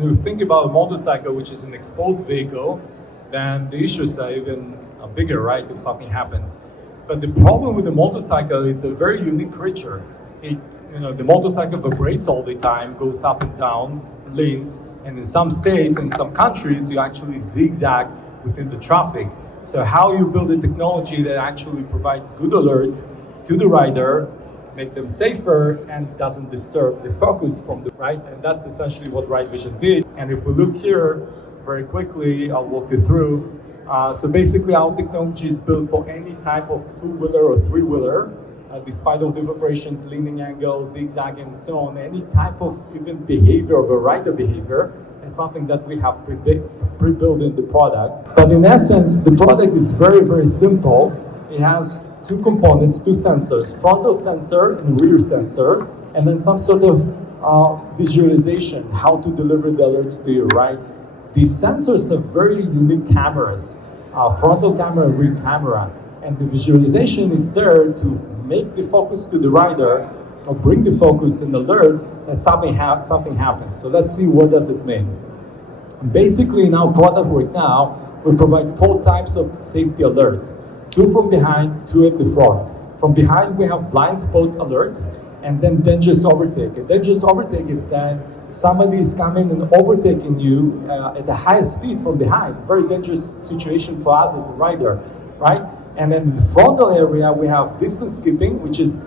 When you think about a motorcycle, which is an exposed vehicle, then the issues are even bigger, right, if something happens. But the problem with the motorcycle, it's a very unique creature. The motorcycle vibrates all the time, goes up and down, lanes, and in some states, in some countries, you actually zigzag within the traffic. So how you build a technology that actually provides good alerts to the rider, make them safer, and doesn't disturb the focus from the right, and that's essentially what Ride Vision did. And if we look here very quickly, I'll walk you through. So basically our technology is built for any type of two-wheeler or three-wheeler, despite of the vibrations, leaning angles, zigzagging, and so on. Any type of even behavior of a rider behavior is something that we have pre-built in the product. But in essence, the product is very, very simple. It has two components, two sensors, frontal sensor and rear sensor, and then some sort of visualization, how to deliver the alerts to you, right? These sensors have very unique cameras, frontal camera and rear camera, and the visualization is there to make the focus to the rider or bring the focus and alert that something happens. So let's see what does it mean. Basically in our product right now, we provide 4 types of safety alerts. 2 from behind, 2 at the front. From behind we have blind spot alerts and then dangerous overtake. A dangerous overtake is that somebody is coming and overtaking you at a high speed from behind. Very dangerous situation for us as a rider, right? And then in the frontal area we have distance keeping, which is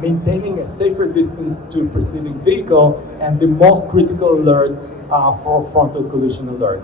maintaining a safer distance to a preceding vehicle, and the most critical alert for frontal collision alert.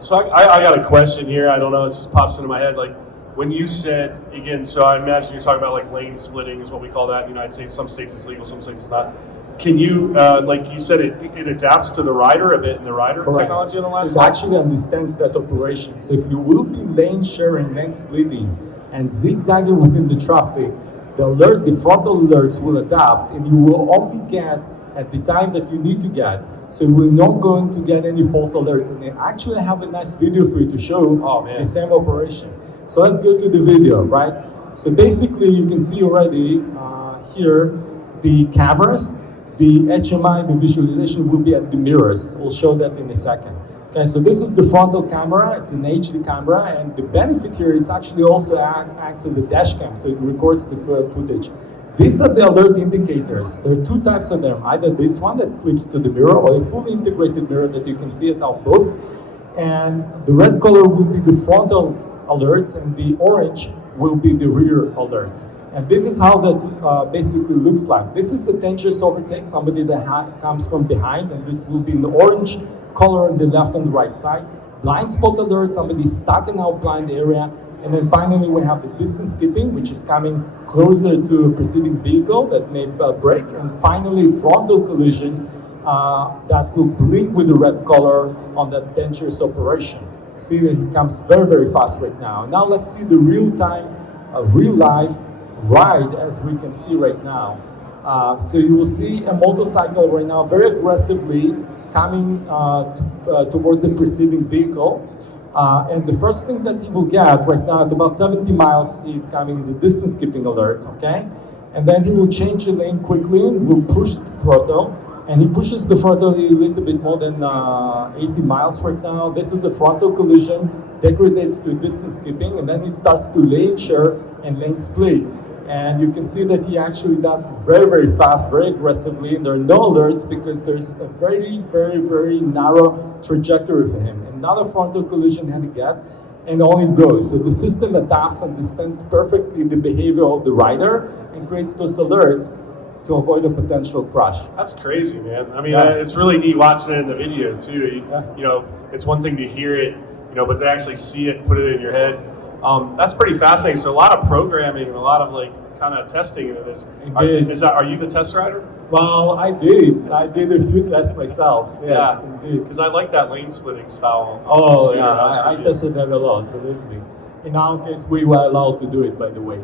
So I got a question here. I don't know, it just pops into my head. Like when you said, again, so I imagine you're talking about like lane splitting is what we call that in the United States. Some states it's legal, some states it's not. Can you, like you said, it adapts to the rider a bit in the rider Correct. technology on the last So slide? it actually understands that operation. So if you will be lane sharing, lane splitting, and zigzagging within the traffic, the frontal alerts will adapt, and you will only get at the time that you need to get. So we're not going to get any false alerts. And they actually have a nice video for you to show the same operation. So let's go to the video, right? So basically you can see already here the cameras, the HMI, the visualization will be at the mirrors. We'll show that in a second. Okay, so this is the frontal camera. It's an HD camera, and the benefit here is actually also acts as a dash cam, so it records the footage. These are the alert indicators. There are 2 types of them, either this one that clips to the mirror or a fully integrated mirror that you can see at our booth. And the red color will be the frontal alerts, and the orange will be the rear alerts. And this is how that basically looks like. This is a dangerous overtake, somebody that comes from behind, and this will be in the orange color on the left and the right side. Blind spot alert, somebody stuck in our blind area. And then finally we have the distance keeping, which is coming closer to a preceding vehicle that may brake. And finally frontal collision that will blink with the red color on that dangerous operation. See that it comes very, very fast right now. Now let's see the real-time, real-life ride as we can see right now. So you will see a motorcycle right now very aggressively coming towards the preceding vehicle. And the first thing that he will get right now at about 70 miles is coming is a distance keeping alert, okay? And then he will change the lane quickly and will push the throttle. And he pushes the throttle a little bit more than 80 miles right now. This is a frontal collision, degrades to distance keeping, and then he starts to lane share and lane split. And you can see that he actually does very, very fast, very aggressively, and there are no alerts because there's a very, very, very narrow trajectory for him. Another frontal collision that he gets, and on it goes. So the system adapts and understands perfectly the behavior of the rider and creates those alerts to avoid a potential crash. That's crazy, man. I mean, it's really neat watching it in the video too. You know, it's one thing to hear it, you know, but to actually see it and put it in your head, that's pretty fascinating. So a lot of programming and a lot of like kind of testing into this. Are you the test rider? Well, I did a few tests myself. Yes, indeed. Because I like that lane splitting style. Oh yeah, I tested that a lot, believe me. In our case, we were allowed to do it, by the way.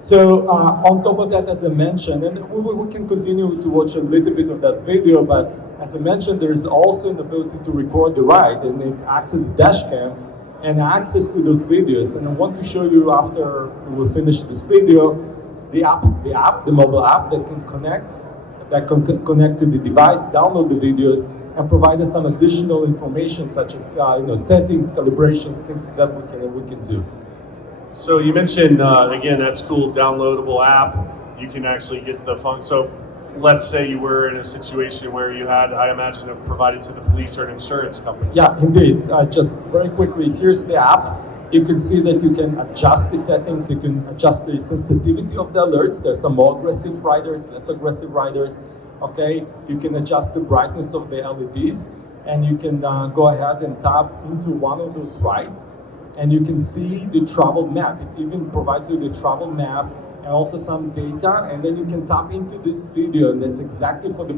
So on top of that, as I mentioned, and we can continue to watch a little bit of that video, but as I mentioned, there is also an ability to record the ride, and it acts as a dash cam and access to those videos. And I want to show you after we will finish this video, the mobile app that can connect to the device, download the videos, and provide us some additional information such as settings, calibrations, things that we can do. So you mentioned, again, that's cool, downloadable app. You can actually get the fun. So let's say you were in a situation where you had, I imagine, it provided to the police or an insurance company. Yeah, indeed. Just very quickly, here's the app. You can see that you can adjust the settings, you can adjust the sensitivity of the alerts. There's some more aggressive riders, less aggressive riders. Okay, you can adjust the brightness of the LEDs, and you can go ahead and tap into one of those rides, and you can see the travel map. It even provides you the travel map and also some data, and then you can tap into this video, and that's exactly to the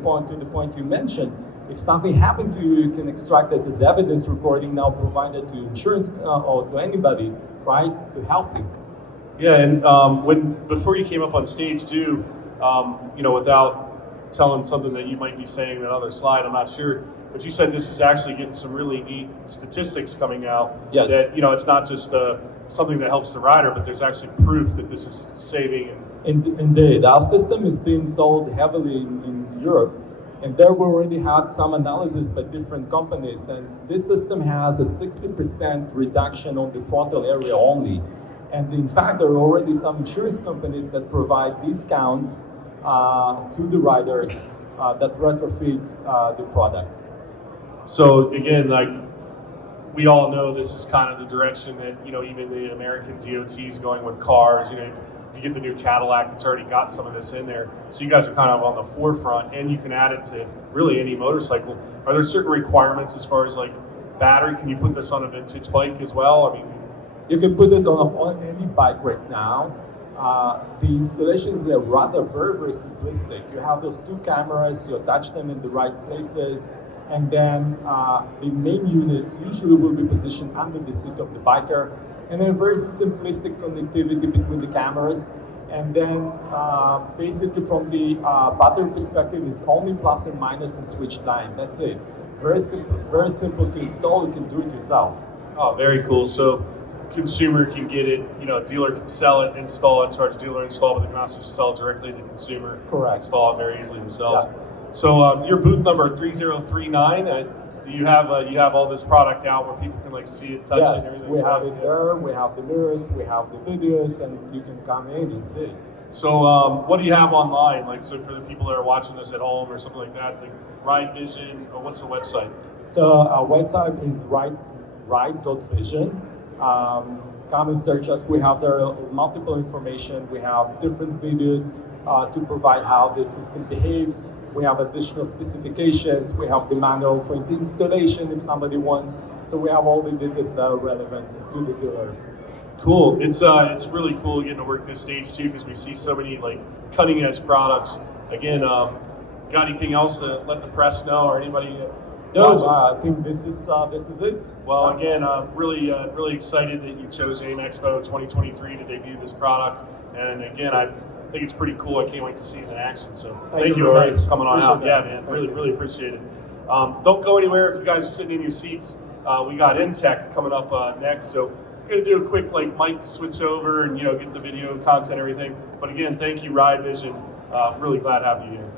point you mentioned. If something happened to you, you can extract that as evidence recording now provided to insurance or to anybody, right, to help you. Yeah, and before you came up on stage too, without telling something that you might be saying in another slide, I'm not sure, but you said this is actually getting some really neat statistics coming out. Yes. That it's not just something that helps the rider, but there's actually proof that this is saving. Indeed, our system is being sold heavily in Europe. And there we already had some analysis by different companies, and this system has a 60% reduction on the frontal area only. And in fact, there are already some insurance companies that provide discounts to the riders that retrofit the product. So again, like we all know, this is kind of the direction that even the American DOT is going with cars. If you get the new Cadillac, it's already got some of this in there. So you guys are kind of on the forefront, and you can add it to really any motorcycle. Are there certain requirements as far as like battery? Can you put this on a vintage bike as well? I mean, you can put it on any bike right now. The installations are rather very simplistic. You have those two cameras, you attach them in the right places, and then the main unit usually will be positioned under the seat of the biker, and a very simplistic connectivity between the cameras. And then basically from the battery perspective, it's only plus and minus and switch line. That's it. Very simple to install. You can do it yourself. Oh, very cool. So consumer can get it, dealer can sell it, install it, charge dealer install, but they can also just sell it directly to the consumer. Correct. Install it very easily themselves. Yeah. So your booth number 3039, you have all this product out where people can like see it, touch it, and everything? We have it there. We have the mirrors, we have the videos, and you can come in and see it. So what do you have online? Like, so for the people that are watching this at home or something like that, like Ride Vision, or what's the website? So our website is ride.vision. Come and search us. We have there multiple information. We have different videos to provide how the system behaves. We have additional specifications. We have the manual for the installation if somebody wants. So we have all the details that are relevant to the dealers. Cool. It's really cool getting to work this stage too, because we see so many like cutting edge products. Again, got anything else to let the press know or anybody? No, I think this is it. Well, again, really excited that you chose AIMExpo 2023 to debut this product. And again, I think it's pretty cool. I can't wait to see it in action. So thank you, Uri, for coming on out. That. Yeah, man, really appreciate it. Don't go anywhere if you guys are sitting in your seats. We got InTech coming up next. So we're going to do a quick mic switch over and get the video content and everything. But again, thank you, Ride Vision. Really glad having you here.